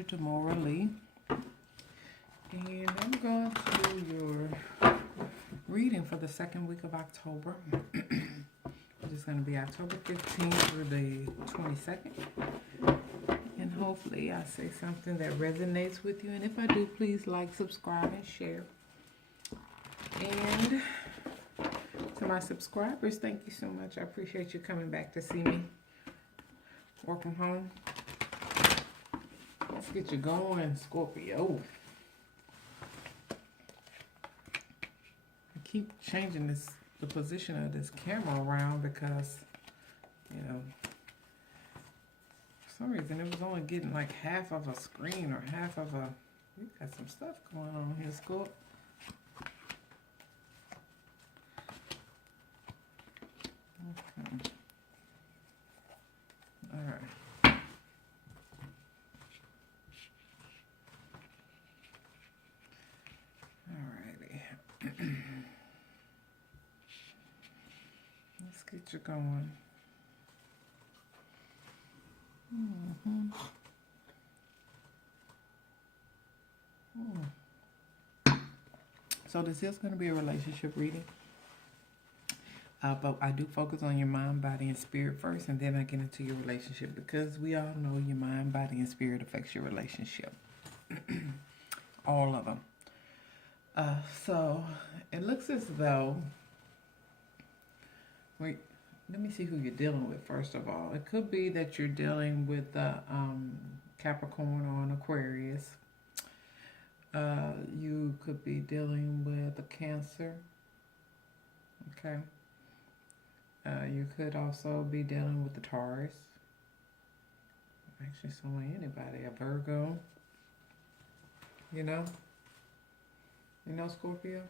pleasure to morally. And I'm going to do your reading for the second week of October. Which is going to be October 15th through the 22nd. And hopefully I say something that resonates with you. And if I do, please like, subscribe, and share. And to my subscribers, thank you so much. I appreciate you coming back to see me. Work from home. Let's get you going, Scorpio. I keep changing the position of this camera around because, you know, for some reason it was only getting like half of a screen or half of a... You got some stuff going on here, Scorp. Okay. All right. Alrighty. Let's get you going. So this is going to be a relationship reading. But I do focus on your mind, body, and spirit first, and then I get into your relationship because we all know your mind, body, and spirit affects your relationship. All of them. So it looks as though, wait, let me see who you're dealing with first of all. It could be that you're dealing with Capricorn or an Aquarius. You could be dealing with a Cancer. Okay. You could also be dealing with the Taurus. Actually, anybody, a Virgo. You know, Scorpio.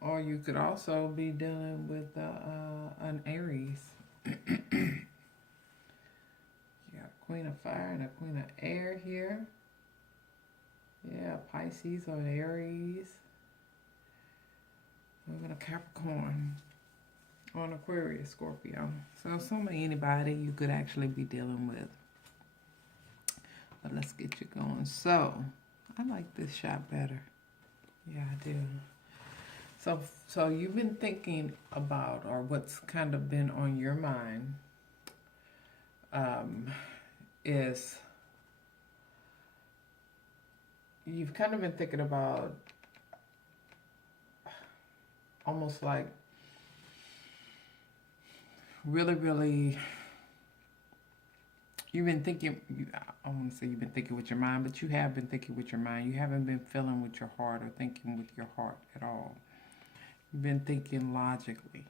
Or you could also be dealing with an Aries. You got a Queen of Fire and a Queen of Air here. Yeah, Pisces or Aries. We're going to Capricorn on Aquarius, Scorpio. So many anybody you could actually be dealing with. But let's get you going. So, I like this shot better. Yeah, I do. So you've been thinking about, or what's kind of been on your mind, is you've kind of been thinking about almost like really, you've been thinking, I want to say you've been thinking with your mind, but you have been thinking with your mind. You haven't been feeling with your heart or thinking with your heart at all. You've been thinking logically,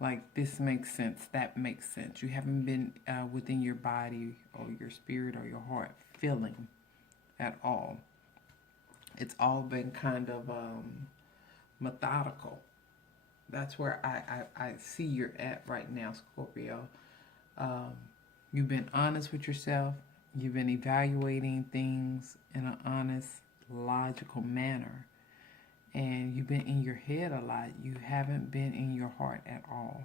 like this makes sense, that makes sense. You haven't been within your body or your spirit or your heart feeling at all. It's all been kind of methodical. That's where I see you're at right now, Scorpio. You've been honest with yourself. You've been evaluating things in an honest, logical manner. And you've been in your head a lot. You haven't been in your heart at all.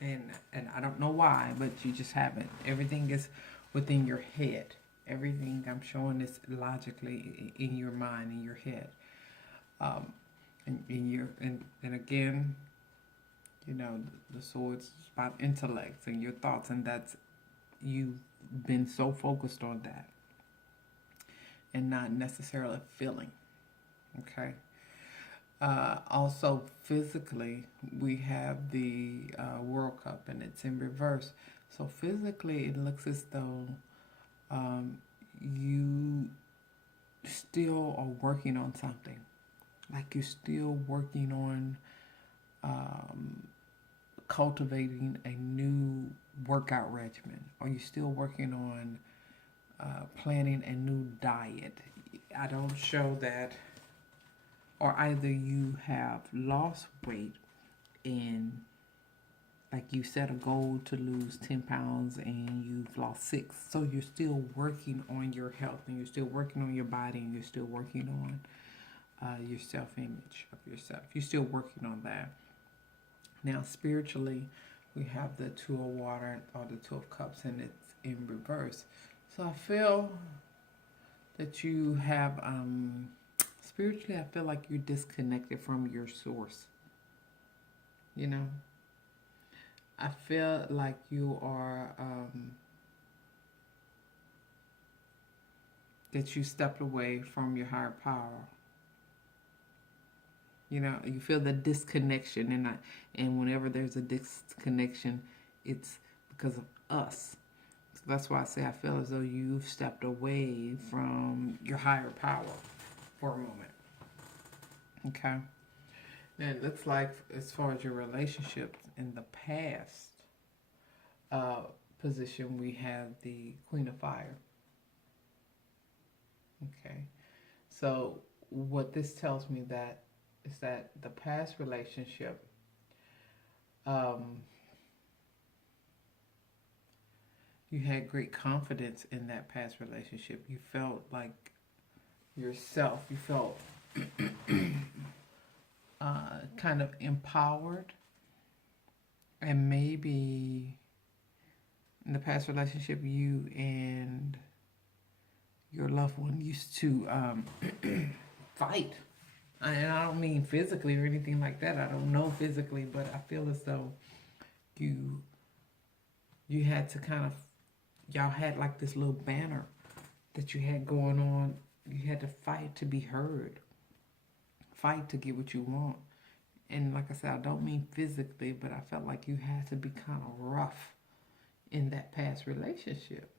and I don't know why, but you just haven't. Everything is within your head. Everything I'm showing is logically in your mind, in your head. And again, you know, the sword's about intellect and your thoughts, and that's, you've been so focused on that and not necessarily feeling. Okay. Also, physically, we have the World Cup, and it's in reverse. So physically, it looks as though you still are working on something. Like you're still working on cultivating a new workout regimen, or you're still working on planning a new diet. I don't show that, or either you have lost weight and like you set a goal to lose 10 pounds and you've lost 6. So you're still working on your health, and you're still working on your body, and you're still working on your self-image of yourself. You're still working on that. Now, spiritually, we have the Two of Water or the Two of Cups, and in reverse. So I feel that you have, spiritually, I feel like you're disconnected from your source. You know, I feel like you are, that you stepped away from your higher power. You know, you feel the disconnection, and whenever there's a disconnection, it's because of us. So that's why I say I feel as though you've stepped away from your higher power for a moment. Okay. And it looks like, as far as your relationships in the past uh, position, we have the Queen of Fire. Okay. So what this tells me that is that the past relationship, um, you had great confidence in that past relationship. You felt like yourself. You felt kind of empowered, and maybe in the past relationship, you and your loved one used to fight. And I don't mean physically or anything like that. I don't know physically, but I feel as though you you had to kind of, y'all had like this little banner that you had going on. You had to fight to be heard, fight to get what you want. And like I said, I don't mean physically, but I felt like you had to be kind of rough in that past relationship,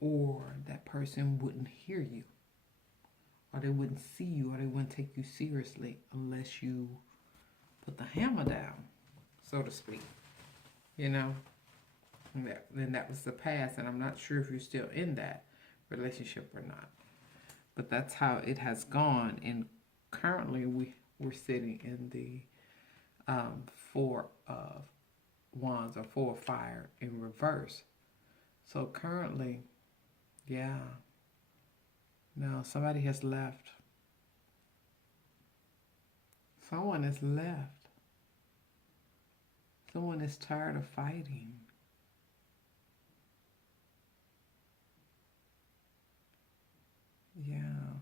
or that person wouldn't hear you, or they wouldn't see you, or they wouldn't take you seriously unless you put the hammer down, so to speak. You know, then that was the past, and I'm not sure if you're still in that relationship or not. But that's how it has gone, and currently we're sitting in the Four of Wands, or Four of Fire in reverse. So currently, yeah, no, somebody has left. Someone has left. Someone is tired of fighting. Yeah,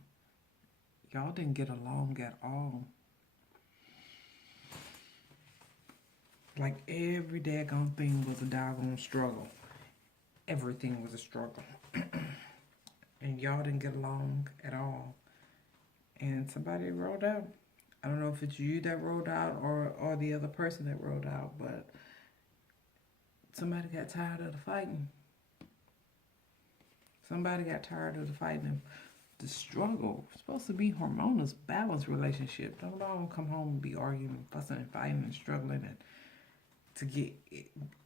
y'all didn't get along at all. Like every daggone thing was a doggone struggle. Everything was a struggle. And y'all didn't get along at all. And somebody rolled out. I don't know if it's you that rolled out, or the other person that rolled out, but somebody got tired of the fighting. Somebody got tired of the fighting. The struggle. It's supposed to be harmonious, balanced relationship. Don't all come home and be arguing, fussing, and fighting, and struggling, and to get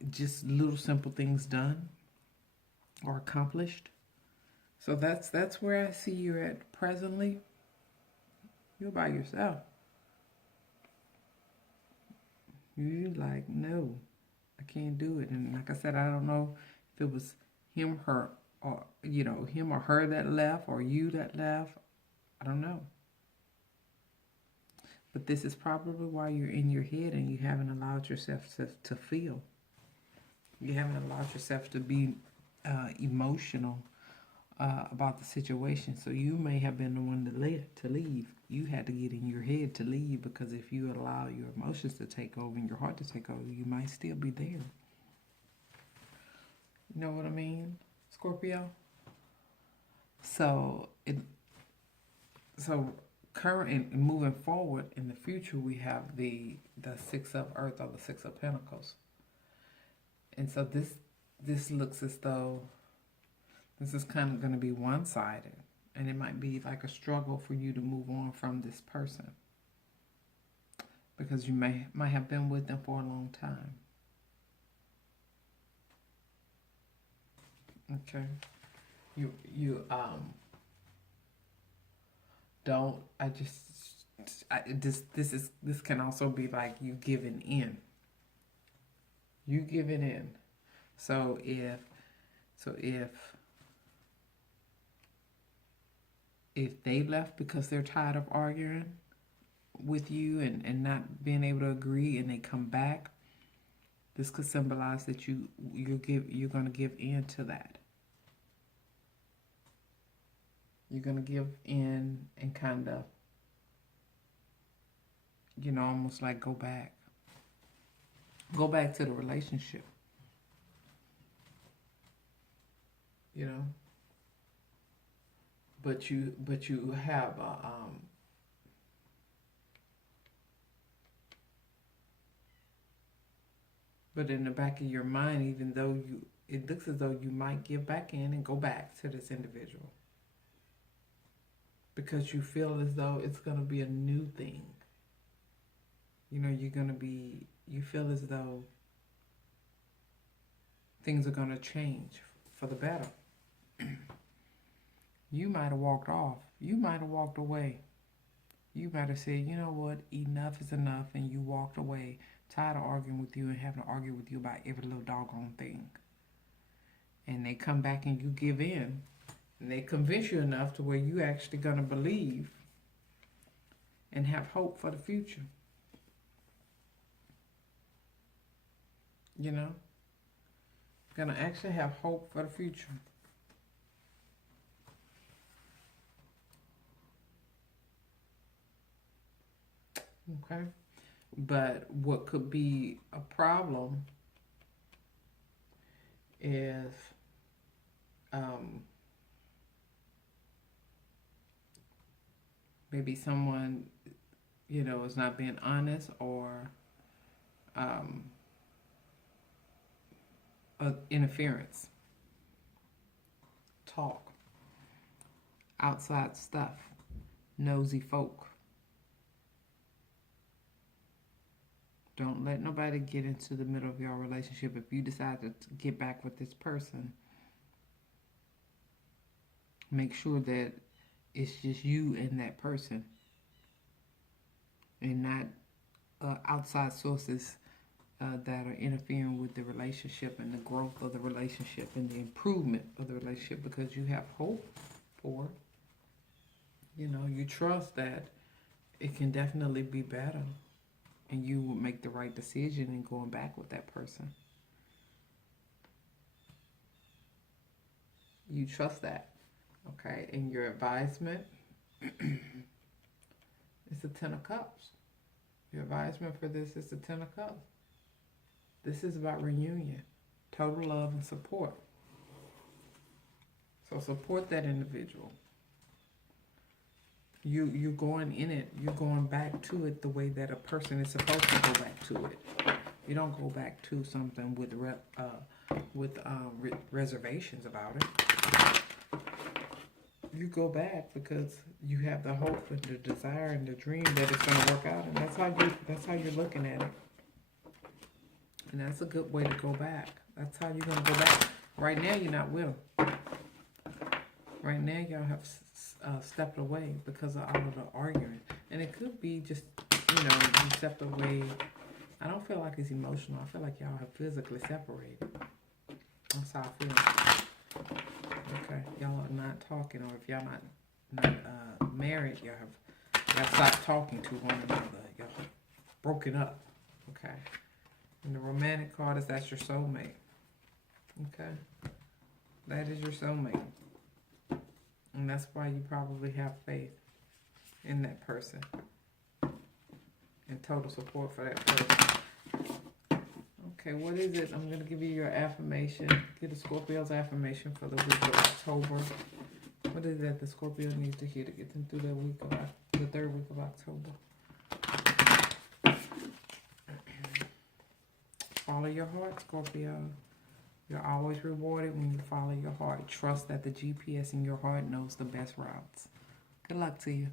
just little simple things done or accomplished. So that's where I see you at presently. You're by yourself. You're like, no, I can't do it. And like I said, I don't know if it was him, her, or him or her that left, or you that left. I don't know. But this is probably why you're in your head and you haven't allowed yourself to feel. You haven't allowed yourself to be emotional about the situation. So you may have been the one to leave. You had to get in your head to leave, because if you allow your emotions to take over and your heart to take over, you might still be there. You know what I mean, Scorpio? So current and moving forward in the future, we have the Six of Earth, or the Six of Pentacles. And so this looks as though this is kind of going to be one-sided, and it might be like a struggle for you to move on from this person, because you might have been with them for a long time. Okay, you don't. This can also be like you giving in. You giving in. So if they left because they're tired of arguing with you and not being able to agree, and they come back, This could symbolize that you're going to give in to that. You're going to give in and kind of, almost like go back to the relationship, but you have but in the back of your mind, even though it looks as though you might give back in and go back to this individual, because you feel as though it's going to be a new thing. You feel as though things are going to change for the better. You might have walked off. You might have walked away. You might have said, you know what, enough is enough, and you walked away, tired of arguing with you and having to argue with you about every little doggone thing. And they come back and you give in, and they convince you enough to where you actually going to believe and have hope for the future. Going to actually have hope for the future. Okay? But what could be a problem is maybe someone, is not being honest, or interference, talk, outside stuff, nosy folk. Don't let nobody get into the middle of your relationship. If you decide to get back with this person, make sure that it's just you and that person, and not outside sources that are interfering with the relationship and the growth of the relationship and the improvement of the relationship, because you have hope for, you trust that it can definitely be better, and you will make the right decision in going back with that person. You trust that, okay? And your advisement is the 10 of Cups. Your advisement for this is the 10 of Cups. This is about reunion, total love and support. So support that individual. You're going in it. You're going back to it the way that a person is supposed to go back to it. You don't go back to something with reservations about it. You go back because you have the hope and the desire and the dream that it's going to work out, and that's how you're looking at it. And that's a good way to go back. That's how you're going to go back. Right now, you're not with them. Right now, y'all have stepped away because of all of the arguing. And it could be just, you stepped away. I don't feel like it's emotional. I feel like y'all have physically separated. That's how I feel. Okay, y'all are not talking, or if y'all not married, y'all stopped talking to one another. Y'all have broken up. Okay. And the romantic card is that's your soulmate. Okay? That is your soulmate. And that's why you probably have faith in that person and total support for that person. Okay, what is it? I'm going to give you your affirmation. Get a Scorpio's affirmation for the week of October. What is that the Scorpio needs to hear to get them through the third week of October? Follow your heart, Scorpio. You're always rewarded when you follow your heart. Trust that the GPS in your heart knows the best routes. Good luck to you.